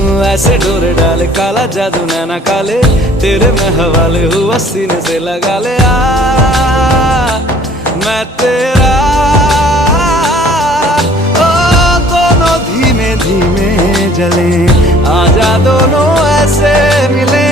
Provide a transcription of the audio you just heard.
ऐसे डोरे डाले काला जादू नैना काले, तेरे में हवाले हुआ सीने से लगा ले। मैं तेरा ओ दोनों धीमे धीमे जले, आजा दोनों ऐसे मिले।